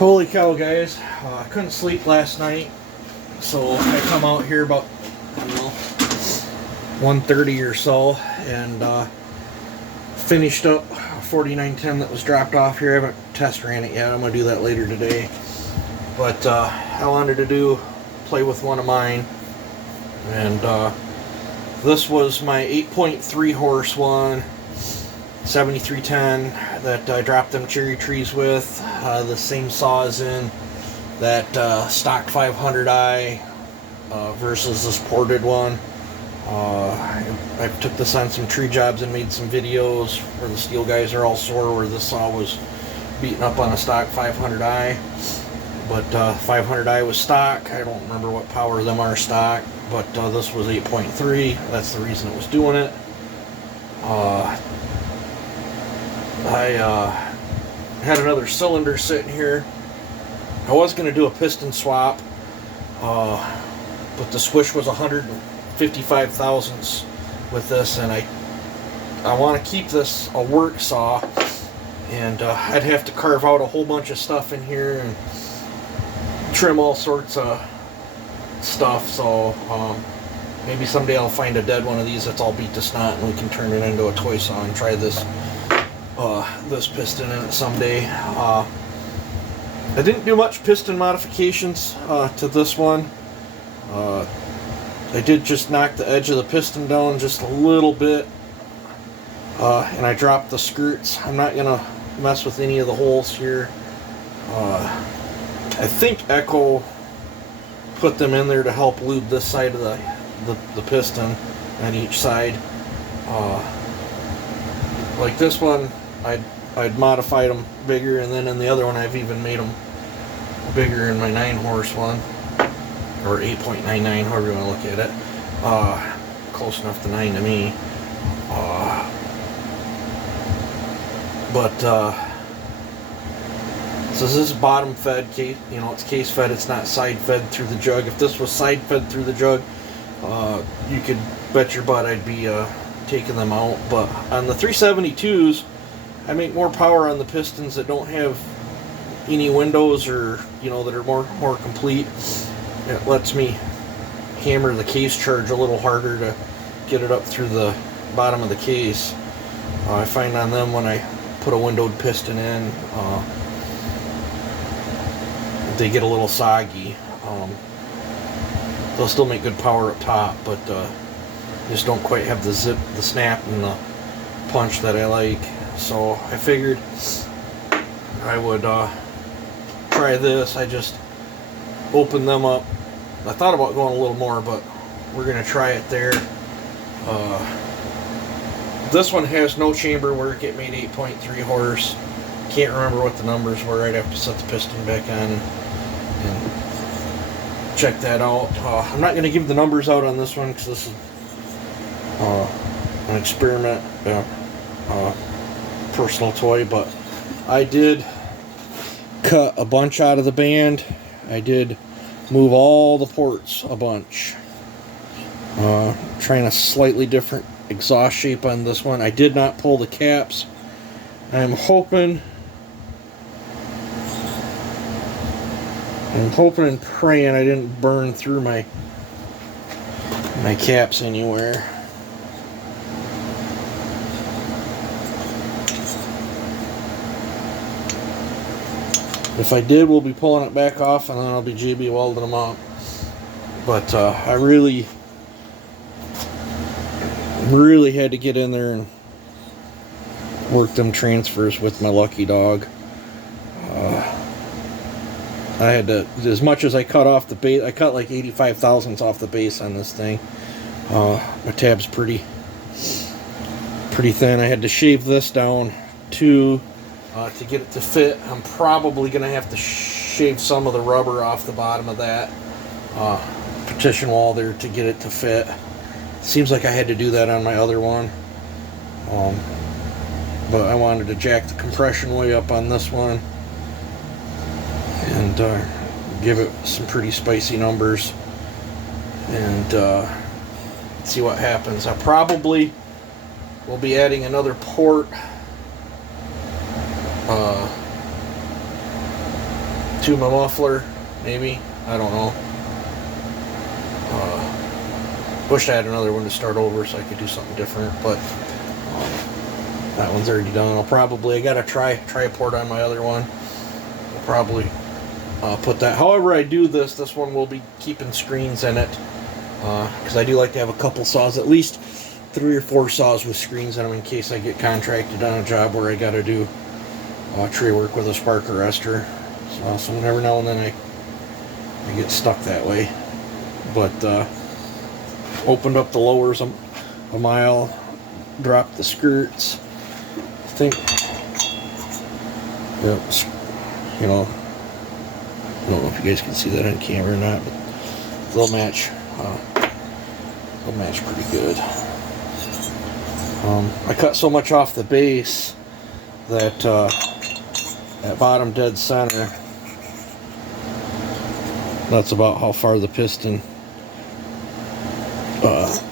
Holy cow, guys. I couldn't sleep last night, so I come out here about, I don't know, 1:30 or so, and finished up a 4910 that was dropped off here. I haven't test ran it yet. I'm going to do that later today. But I wanted to play with one of mine, and this was my 8.3 horse one, 7310 that I dropped them cherry trees with. The same saw as in that stock 500i versus this ported one. I took this on some tree jobs and made some videos where the steel guys are all sore where this saw was beaten up on a stock 500i. But 500i was stock. I don't remember what power of them are stock, but this was 8.3. That's the reason it was doing it. I had another cylinder sitting here. I was going to do a piston swap, but the squish was 155 thousandths with this, and I want to keep this a work saw, and I'd have to carve out a whole bunch of stuff in here and trim all sorts of stuff, so maybe someday I'll find a dead one of these that's all beat to snot and we can turn it into a toy saw and try this piston in it someday. I didn't do much piston modifications to this one. I did just knock the edge of the piston down just a little bit, and I dropped the skirts. I'm not gonna mess with any of the holes here. I think Echo put them in there to help lube this side of the piston on each side. Like this one, I'd modified them bigger, and then in the other one I've even made them bigger in my 9 horse one, or 8.99, however you want to look at it. Close enough to 9 to me. So this is bottom fed, case, it's case fed, it's not side fed through the jug. If this was side fed through the jug, you could bet your butt I'd be taking them out. But on the 372s, I make more power on the pistons that don't have any windows, or that are more complete. It lets me hammer the case charge a little harder to get it up through the bottom of the case. I find on them when I put a windowed piston in, they get a little soggy. They'll still make good power up top, but just don't quite have the zip, the snap, and the punch that I like. So I figured I would try this. I just opened them up. I thought about going a little more, but we're going to try it there. This one has no chamber work. It made 8.3 horse. Can't remember what the numbers were. I'd have to set the piston back on and check that out. I'm not going to give the numbers out on this one because this is an experiment, personal toy, but I did cut a bunch out of the band. I did move all the ports a bunch. Trying a slightly different exhaust shape on this one. I did not pull the caps. I'm hoping and praying I didn't burn through my caps anywhere. If I did, we'll be pulling it back off, and then I'll be JB welding them up. But I really had to get in there and work them transfers with my lucky dog. I had to, as much as I cut off the base, I cut like 85 thousandths off the base on this thing. My tab's pretty thin. I had to shave this down to get it to fit. I'm probably going to have to shave some of the rubber off the bottom of that partition wall there to get it to fit. Seems like I had to do that on my other one. But I wanted to jack the compression way up on this one and give it some pretty spicy numbers and see what happens. I probably will be adding another port to my muffler, maybe. I don't know. Wish I had another one to start over so I could do something different, but that one's already done. I got a triport on my other one. I'll probably put that. However I do this one will be keeping screens in it, because I do like to have a couple saws, at least 3 or 4 saws with screens in them in case I get contracted on a job where I got to do tree work with a spark arrestor. So every now and then I get stuck that way. But opened up the lowers a mile, dropped the skirts. I think, you know, I don't know if you guys can see that on camera or not, but they'll match pretty good. I cut so much off the base that at bottom dead center, that's about how far the piston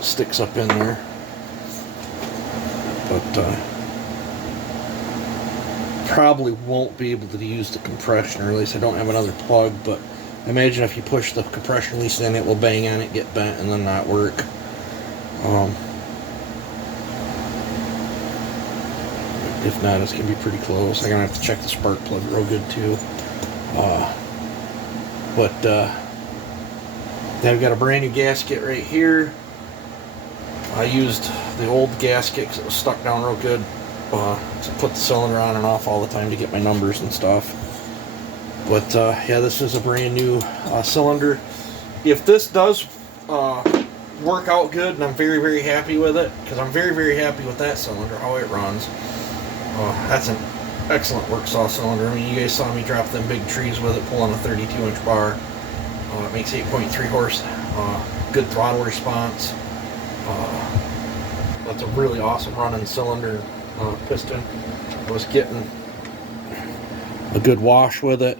sticks up in there. But probably won't be able to use the compression release. I don't have another plug, but I imagine if you push the compression release in, it will bang on it, get bent, and then not work. If not, it's going to be pretty close. I'm going to have to check the spark plug real good too. Then I've got a brand new gasket right here. I used the old gasket because it was stuck down real good to put the cylinder on and off all the time to get my numbers and stuff. But yeah, this is a brand new cylinder. If this does work out good, and I'm very, very happy with it, because I'm very, very happy with that cylinder, how it runs. That's an excellent work saw cylinder. I mean, you guys saw me drop them big trees with it, pulling a 32-inch bar. It makes 8.3 horse, good throttle response. That's a really awesome running cylinder piston. I was getting a good wash with it.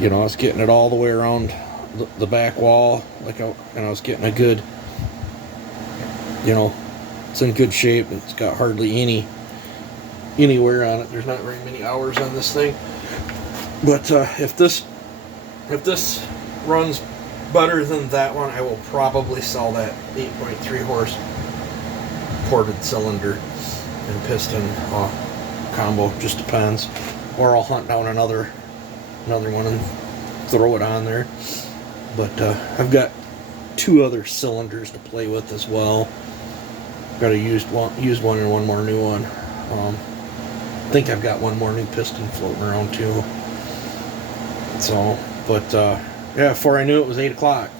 You know, I was getting it all the way around the back wall, and I was getting a good, you know, it's in good shape. It's got hardly any wear on it. There's not very many hours on this thing. But if this runs better than that one, I will probably sell that 8.3 horse ported cylinder and piston combo. Just depends. Or I'll hunt down another one and throw it on there. But I've got 2 other cylinders to play with as well. Got a used one and one more new one. I think I've got one more new piston floating around too. So, but yeah, before I knew it was 8 o'clock.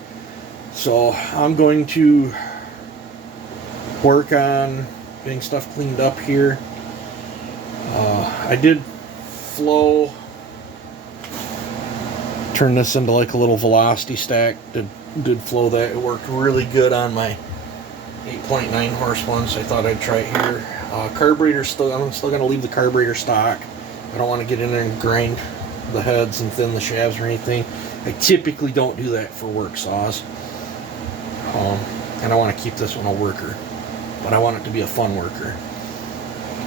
So I'm going to work on getting stuff cleaned up here. I did turn this into like a little velocity stack. Did flow that. It worked really good on my 8.9 horse one, so I thought I'd try it here. Carburetor I'm still going to leave the carburetor stock. I don't want to get in there and grind the heads and thin the shafts or anything. I typically don't do that for work saws. And I want to keep this one a worker, but I want it to be a fun worker.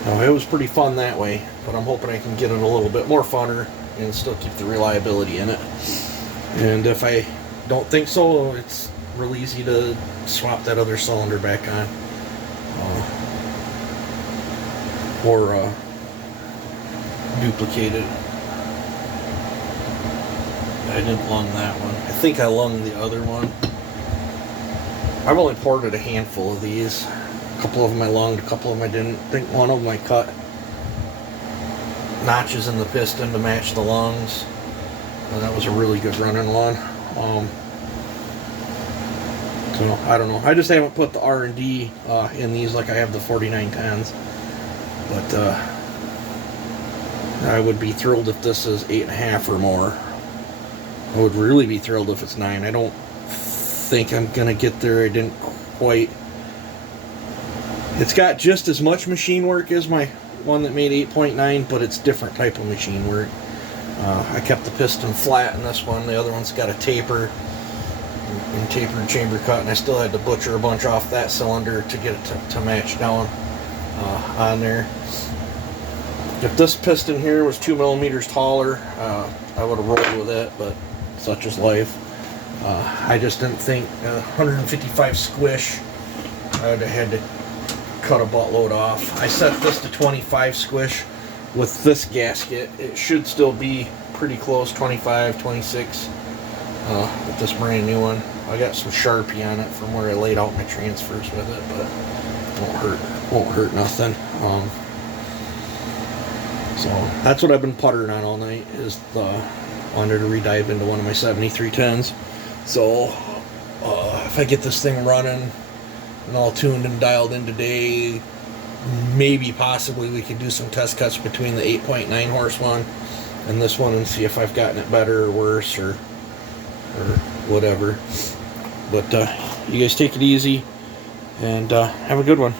Now, it was pretty fun that way, but I'm hoping I can get it a little bit more funner and still keep the reliability in it. And if I don't think so, it's real easy to swap that other cylinder back on, or duplicate it. I didn't lung that one. I think I lunged the other one. I've only ported a handful of these. A couple of them I lunged, a couple of them I didn't. I think one of them I cut notches in the piston to match the lungs, and that was a really good running one. So I don't know. I just haven't put the R&D in these like I have the 4910s. But I would be thrilled if this is 8.5 or more. I would really be thrilled if it's 9. I don't think I'm gonna get there. I didn't quite. It's got just as much machine work as my one that made 8.9, but it's different type of machine work. I kept the piston flat in this one. The other one's got a taper and tapered chamber cut, and I still had to butcher a bunch off that cylinder to get it to match down on there. If this piston here was 2 millimeters taller, I would have rolled with it, but such is life. I just didn't think 155 squish, I would have had to cut a buttload off. I set this to 25 squish with this gasket. It should still be pretty close, 25, 26 with this brand new one. I got some Sharpie on it from where I laid out my transfers with it, but it won't hurt nothing. So that's what I've been puttering on all night, is wanted to redive into one of my 7310s. So if I get this thing running and all tuned and dialed in today, maybe possibly we could do some test cuts between the 8.9 horse one and this one and see if I've gotten it better or worse or whatever. But you guys take it easy and have a good one.